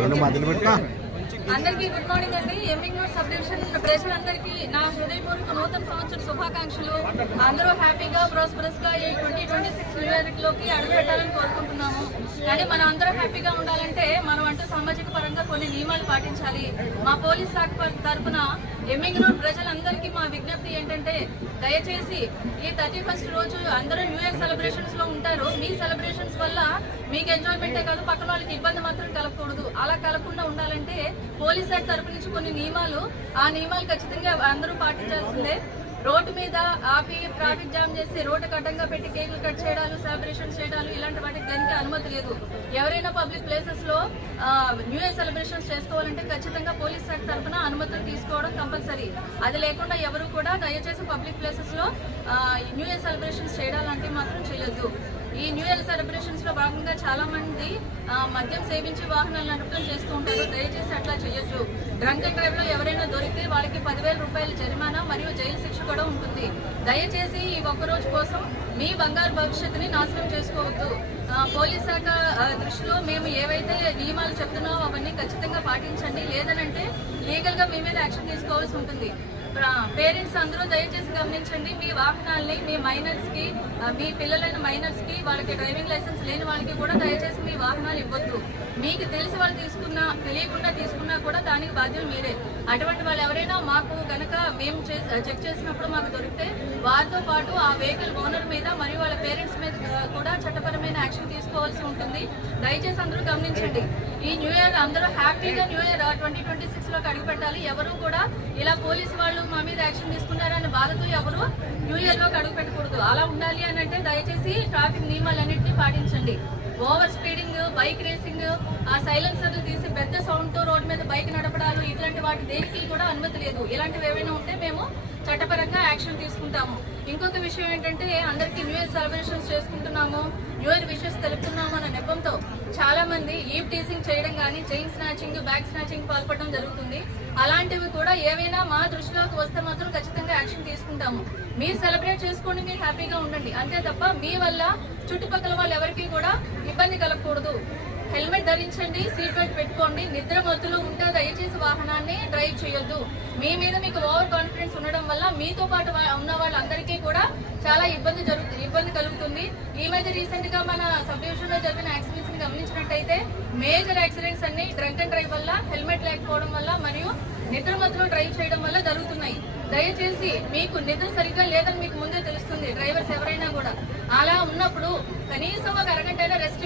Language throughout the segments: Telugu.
రెండు మధ్యలో పెట్టుకో. అందరికీ గుడ్ మార్నింగ్ అండి. ఎంబింగ్ నోట్ సబ్ డివిజన్ ప్రజలందరికీ నా హృదయపూర్వక నూతన సంవత్సర శుభాకాంక్షలు. అందరూ హ్యాపీగా ప్రాస్పరస్గా ఈ ట్వంటీ ట్వంటీ సిక్స్ న్యూ ఇయర్లోకి అడుగు పెట్టాలని కోరుకుంటున్నాము. కానీ మనం అందరూ హ్యాపీగా ఉండాలంటే మనం అంటూ సామాజిక పరంగా కొన్ని నియమాలు పాటించాలి. మా పోలీస్ శాఖ తరపున ఎమ్మింగ్ నోట్ ప్రజలందరికీ మా విజ్ఞప్తి ఏంటంటే దయచేసి ఈ థర్టీ ఫస్ట్ రోజు అందరూ న్యూ ఇయర్ సెలబ్రేషన్స్లో ఉంటారు. మీ సెలబ్రేషన్స్ మీకు ఎంజాయ్మెంటే కాదు పక్కన వాళ్ళకి ఇబ్బంది మాత్రం కలగకూడదు. అలా కలగకుండా ఉండాలంటే పోలీస్ శాఖ తరపు నుంచి కొన్ని నియమాలు ఆ నియమాలు ఖచ్చితంగా అందరూ పాటించాల్సిందే. రోడ్డు మీద ఆపి ట్రాఫిక్ జామ్ చేసి రోడ్డు కట్టంగా పెట్టి కేకులు కట్ చేయడాలు సెలబ్రేషన్ చేయడాలు ఇలాంటి వాటికి దానికి అనుమతి లేదు. ఎవరైనా పబ్లిక్ ప్లేసెస్లో న్యూ ఇయర్ సెలబ్రేషన్స్ చేసుకోవాలంటే ఖచ్చితంగా పోలీస్ శాఖ తరఫున అనుమతులు తీసుకోవడం కంపల్సరీ. అది లేకుండా ఎవరు కూడా దయచేసి పబ్లిక్ ప్లేసెస్లో న్యూ ఇయర్ సెలబ్రేషన్స్ చేయడాలంటే మాత్రం చేయొద్దు. ఈ న్యూ ఇయర్ సెలబ్రేషన్స్లో భాగంగా చాలా మంది మద్యం సేవించి వాహనాలు నడపడం చేస్తూ ఉంటారు. దయచేసి అట్లా చేయొచ్చు డ్రంక్ అండ్ డ్రైవ్లో ఎవరైనా దొరికితే వాళ్ళకి పదివేల రూపాయల జరిమానా మరియు జైలు శిక్ష కూడా ఉంటుంది. దయచేసి ఈ ఒక్క రోజు కోసం మీ బంగారు భవిష్యత్తుని నాశనం చేసుకోవద్దు. పోలీస్ శాఖ దృష్టిలో మేము ఏవైతే నియమాలు చెప్తున్నామో అవన్నీ ఖచ్చితంగా పాటించండి. లేదనంటే లీగల్గా మీ మీద యాక్షన్ తీసుకోవాల్సి ఉంటుంది. పేరెంట్స్ అందరూ దయచేసి గమనించండి మీ వాహనాల్ని మీ మైనర్స్కి మీ పిల్లలైన మైనర్స్కి వాళ్ళకి డ్రైవింగ్ లైసెన్స్ లేని వాళ్ళకి కూడా దయచేసి మీ వాహనాలు ఇవ్వద్దు. మీకు తెలిసి వాళ్ళు తీసుకున్నా తెలియకుండా తీసుకున్నా కూడా దానికి బాధ్యులు మీరే. అటువంటి వాళ్ళు ఎవరైనా మాకు కనుక మేము చెక్ చేసినప్పుడు మాకు దొరికితే వారితో పాటు ఆ వెహికల్ ఓనర్ మీద మరియు వాళ్ళ పేరెంట్స్ మీద కూడా చట్టపరమైన యాక్షన్ తీసుకోవాల్సి ఉంటుంది. దయచేసి అందరూ గమనించండి. ఈ న్యూ ఇయర్ అందరూ హ్యాపీగా న్యూ ఇయర్ ట్వంటీ ట్వంటీ సిక్స్లోకి అడుగు పెట్టాలి. ఎవరు కూడా ఇలా పోలీసు వాళ్ళు మా మీద యాక్షన్ తీసుకున్నారనే బాధతో ఎవరు న్యూ ఇయర్లోకి అడుగు పెట్టకూడదు. అలా ఉండాలి అని అంటే దయచేసి ట్రాఫిక్ నియమాలన్నింటినీ పాటించండి. ఓవర్ స్పీడింగ్ బైక్ రేసింగ్ ఆ సైలెన్సర్లు తీసి పెద్ద సౌండ్తో రోడ్డు మీద బైక్ నడపడాలు ఇట్లాంటి వాటి దేనికి కూడా అనుమతి లేదు. ఇలాంటివి ఏవైనా ఉంటే మేము చట్టపరంగా యాక్షన్ తీసుకుంటాము. ఇంకొక విషయం ఏంటంటే అందరికీ న్యూ ఇయర్ సెలబ్రేషన్స్ చేసుకుంటున్నాము. న్యూ ఇయర్ విషెస్ తెలుపుతున్నాము. మంది ఈవ్ టీసింగ్ చేయడం కానీ చైన్ స్నాచింగ్ బ్యాగ్ స్నాచింగ్ పాల్పడడం జరుగుతుంది. అలాంటివి కూడా ఏవైనా మా దృష్టిలోకి వస్తే మాత్రం ఖచ్చితంగా యాక్షన్ తీసుకుంటాము. మీరు సెలబ్రేట్ చేసుకోండి మీరు హ్యాపీగా ఉండండి. అంతే తప్ప మీ వల్ల చుట్టుపక్కల వాళ్ళు ఎవరికి కూడా ఇబ్బంది కలగకూడదు. హెల్మెట్ ధరించండి సీట్ బెల్ట్ పెట్టుకోండి నిద్ర మత్తులో ఉంటే దయచేసి వాహనాన్ని డ్రైవ్ చేయొద్దు. మీ మీద మీకు ఓవర్ కాన్ఫిడెన్స్ ఉండడం వల్ల మీతో పాటు ఉన్న వాళ్ళందరికీ కూడా చాలా ఇబ్బంది జరుగుతుంది ఇబ్బంది కలుగుతుంది. ఈ మధ్య రీసెంట్గా మన సబ్లో జరిగిన యాక్సిడెంట్స్ని గమనించినట్టయితే మేజర్ యాక్సిడెంట్స్ అన్ని డ్రంక్ అండ్ డ్రైవ్ వల్ల హెల్మెట్ లేకపోవడం వల్ల మరియు నిద్ర మత్తులో డ్రైవ్ చేయడం వల్ల జరుగుతున్నాయి. దయచేసి మీకు నిద్ర సరిగ్గా లేదని మీకు ముందే తెలుస్తుంది డ్రైవర్స్ ఎవరైనా కూడా. అలా ఉన్నప్పుడు కనీసం ఒక అరగంట అయినా రెస్ట్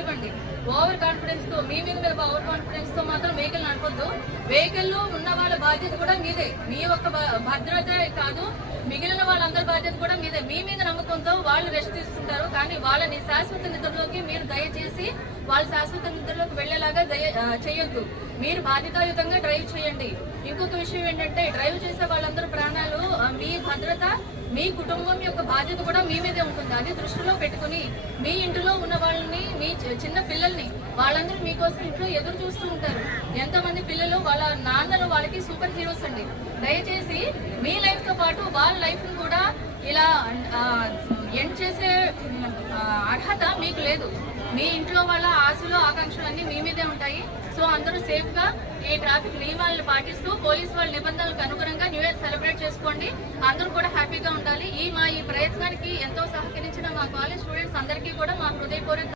ఓవర్ కాన్ఫిడెన్స్తో మీ మీద మీద ఓవర్ కాన్ఫిడెన్స్తో మాత్రం వెహికల్ నడపద్దు. వెహికల్లో ఉన్న వాళ్ళ బాధ్యత కూడా మీదే. మీ యొక్క భద్రత కాదు మిగిలిన వాళ్ళందరి బాధ్యత కూడా మీదే. మీ మీద నమ్మకంతో వాళ్ళు రెస్ట్ తీసుకుంటారు. కానీ వాళ్ళని శాశ్వత నిధుల్లోకి మీరు దయచేసి వాళ్ళ శాశ్వత నిధుల్లోకి వెళ్ళేలాగా దయ చేయొద్దు. మీరు బాధ్యతాయుతంగా డ్రైవ్ చేయండి. ఇంకొక విషయం ఏంటంటే డ్రైవ్ చేసే వాళ్ళందరూ ప్రాణాలు ఆ, మీ భద్రత మీ కుటుంబం యొక్క బాధ్యత కూడా మీ మీదే ఉంటుంది. అది దృష్టిలో పెట్టుకుని మీ ఇంటిలో ఉన్న వాళ్ళని మీ చి- చిన్న పిల్లల్ని వాళ్ళందరూ మీకోసం ఇంట్లో ఎదురు చూస్తూ ఉంటారు. ఎంతమంది పిల్లలు వాళ్ళ నాన్నలు వాళ్ళకి సూపర్ హీరోస్ అండి. దయచేసి మీ లైఫ్తో పాటు వాళ్ళ లైఫ్ను కూడా ఇలా ఎండ్ చేసే అర్హత మీకు లేదు. మీ ఇంట్లో వాళ్ళ ఆశలు ఆకాంక్షలు అన్ని మీ మీదే ఉంటాయి. సో అందరూ సేఫ్గా ఈ ట్రాఫిక్ నియమాలను పాటిస్తూ పోలీస్ వాళ్ళ నిబంధనలకు అనుగుణంగా న్యూ ఇయర్ సెలబ్రేట్ చేసుకుంటారు అందరూ కూడా హ్యాపీగా ఉండాలి. ఈ మా ఈ ప్రయత్నానికి ఎంతో సహకరించిన మా కాలేజ్ స్టూడెంట్స్ అందరికీ కూడా మా హృదయపూర్వక